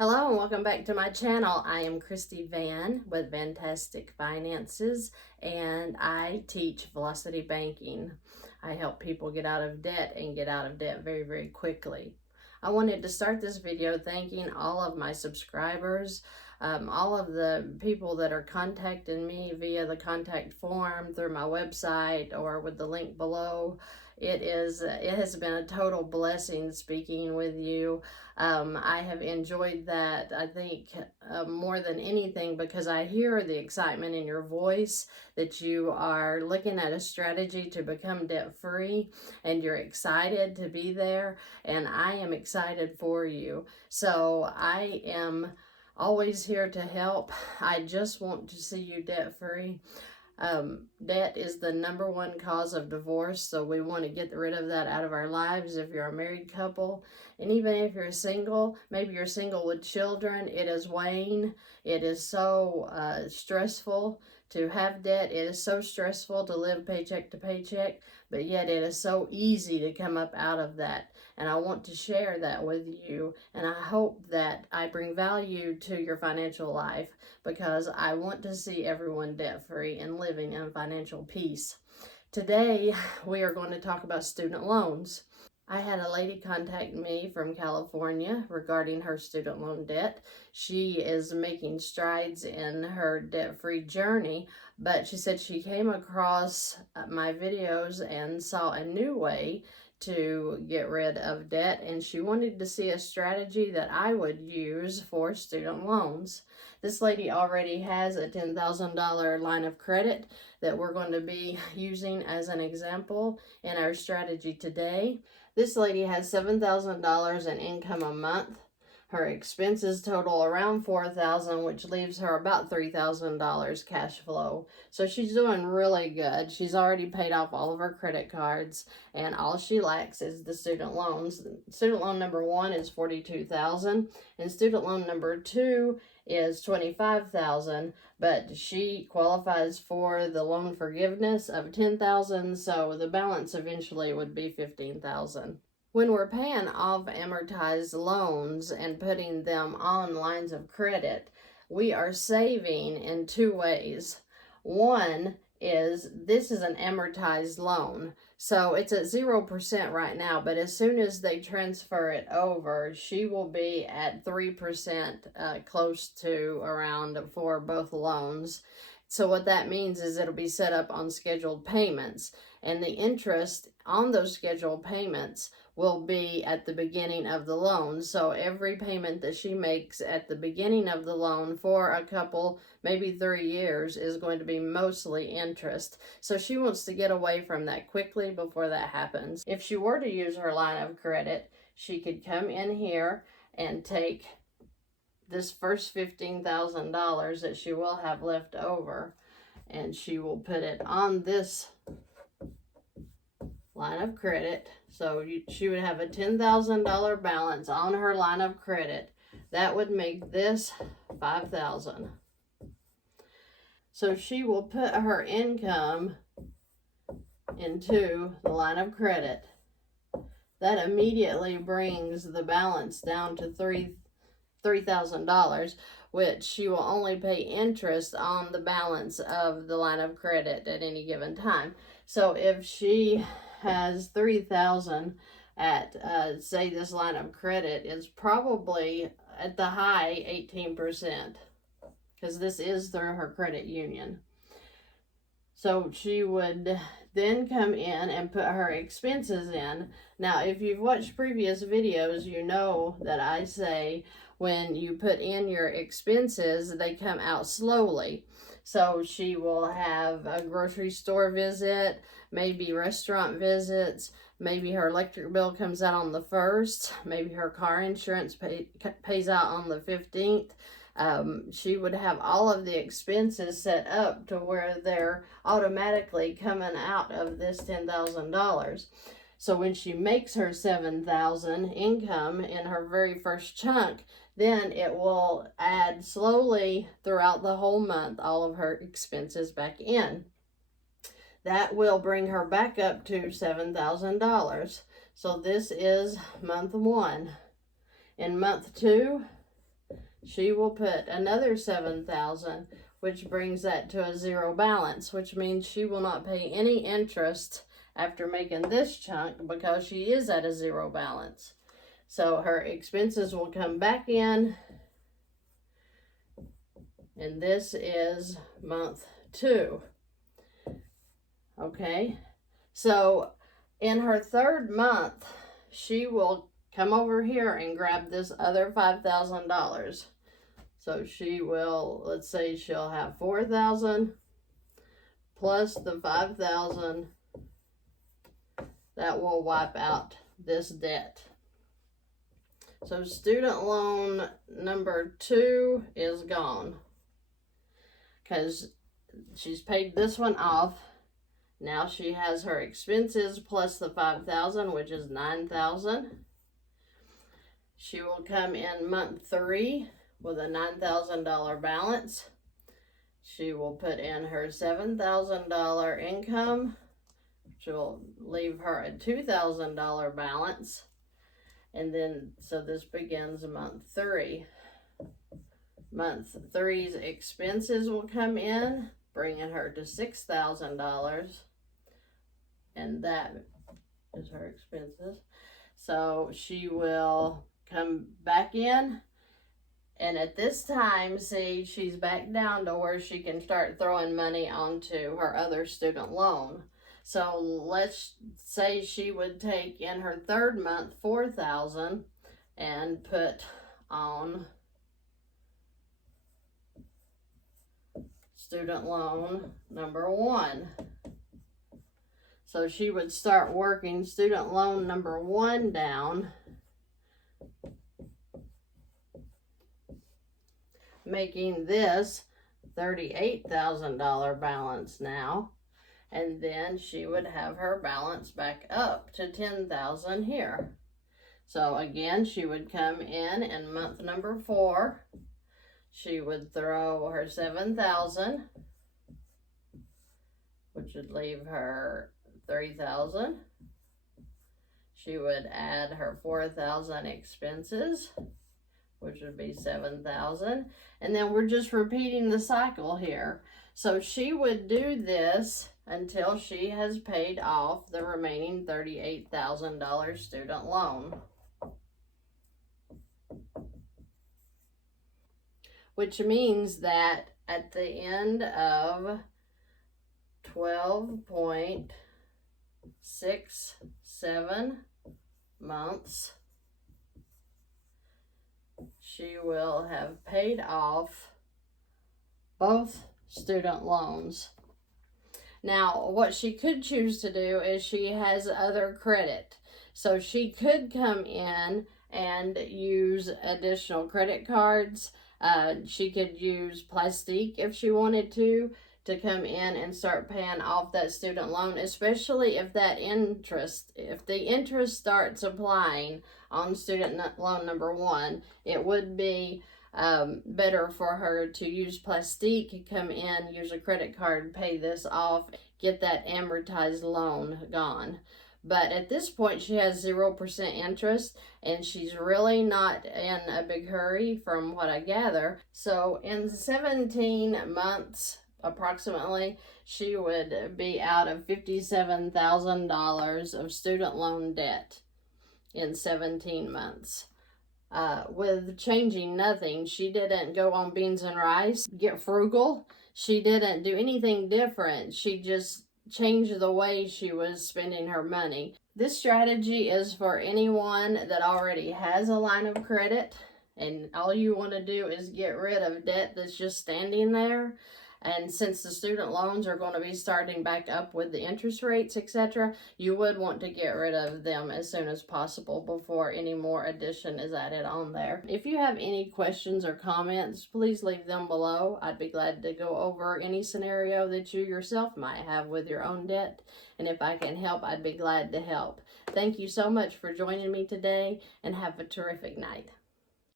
Hello and welcome back to my channel. I am Christy Vann with Fantastic Finances and I teach velocity banking. I help people get out of debt and get out of debt very, very quickly. I wanted to start this video thanking all of my subscribers, all of the people that are contacting me via the contact form through my website or with the link below. It has been a total blessing speaking with you. I have enjoyed that, I think, more than anything, because I hear the excitement in your voice that you are looking at a strategy to become debt-free and you're excited to be there, and I am excited for you. So I am always here to help. I just want to see you debt-free. Debt is the #1 cause of divorce, so we want to get rid of that out of our lives if you're a married couple. And even if you're single, maybe you're single with children, it is weighing. It is so stressful to have debt. It is so stressful to live paycheck to paycheck, but yet it is so easy to come up out of that. And I want to share that with you, and I hope that I bring value to your financial life, because I want to see everyone debt-free and living in financial peace. Today, we are going to talk about student loans. I had a lady contact me from California regarding her student loan debt. She is making strides in her debt-free journey, but she said she came across my videos and saw a new way to get rid of debt, and she wanted to see a strategy that I would use for student loans. This lady already has a $10,000 line of credit that we're going to be using as an example in our strategy today. This lady has $7,000 in income a month. Her expenses total around $4,000, which leaves her about $3,000 cash flow. So she's doing really good. She's already paid off all of her credit cards, and all she lacks is the student loans. Student loan number 1 is $42,000, and student loan number 2 is $25,000, but she qualifies for the loan forgiveness of $10,000, so the balance eventually would be $15,000. When we're paying off amortized loans and putting them on lines of credit, we are saving in 2 ways. One is, this is an amortized loan, so it's at 0% right now, but as soon as they transfer it over, she will be at 3%, close to around, for both loans. So what that means is it'll be set up on scheduled payments, and the interest on those scheduled payments will be at the beginning of the loan. So every payment that she makes at the beginning of the loan for a couple, maybe 3 years, is going to be mostly interest. So she wants to get away from that quickly before that happens. If she were to use her line of credit, she could come in here and take this first $15,000 that she will have left over, and she will put it on this line of credit. So she would have a $10,000 balance on her line of credit. That would make this $5,000. So she will put her income into the line of credit. That immediately brings the balance down to $3,000, which she will only pay interest on the balance of the line of credit at any given time. So if she has $3,000 at, say this line of credit is probably at the high 18%, because this is through her credit union. So she would then come in and put her expenses in. Now, if you've watched previous videos, you know that I say when you put in your expenses, they come out slowly. So she will have a grocery store visit, maybe restaurant visits, maybe her electric bill comes out on the 1st, maybe her car insurance pays out on the 15th. She would have all of the expenses set up to where they're automatically coming out of this $10,000. So when she makes her $7,000 income in her very first chunk, then it will add slowly throughout the whole month all of her expenses back in. That will bring her back up to $7,000. So this is month 1. In month 2, she will put another $7,000, which brings that to a zero balance, which means she will not pay any interest after making this chunk because she is at a zero balance. So her expenses will come back in, and this is month 2. Okay, so in her 3rd month, she will come over here and grab this other $5,000. So she will, let's say she'll have 4,000 plus the 5,000. That will wipe out this debt. So student loan number 2 is gone because she's paid this one off. Now she has her expenses plus the 5,000, which is 9,000. She will come in month 3 with a $9,000 balance. She will put in her $7,000 income, which will leave her a $2,000 balance. And then, so this begins month 3. Month 3's expenses will come in, bringing her to $6,000. And that is her expenses. So she will come back in. And at this time, see, she's back down to where she can start throwing money onto her other student loan. So let's say she would take in her 3rd month $4,000 and put on student loan number 1. So she would start working student loan number 1 down, making this $38,000 balance now. And then she would have her balance back up to $10,000 here. So again, she would come in month number 4. She would throw her $7,000, which would leave her $3,000. She would add her $4,000 expenses, which would be $7,000. And then we're just repeating the cycle here. So she would do this until she has paid off the remaining $38,000 student loan. Which means that at the end of 12.67 months, she will have paid off both student loans. Now, what she could choose to do is she has other credit. So she could come in and use additional credit cards. She could use Plastique if she wanted to come in and start paying off that student loan, especially if the interest starts applying on student loan number 1, it would be better for her to use Plastique, come in, use a credit card, pay this off, get that amortized loan gone. But at this point, she has 0% interest, and she's really not in a big hurry from what I gather. So in 17 months, approximately, she would be out of $57,000 of student loan debt in 17 months. With changing nothing, she didn't go on beans and rice, get frugal. She didn't do anything different. She just changed the way she was spending her money. This strategy is for anyone that already has a line of credit, and all you want to do is get rid of debt that's just standing there. And since the student loans are going to be starting back up with the interest rates, etc., you would want to get rid of them as soon as possible before any more addition is added on there. If you have any questions or comments, please leave them below. I'd be glad to go over any scenario that you yourself might have with your own debt. And if I can help, I'd be glad to help. Thank you so much for joining me today, and have a terrific night.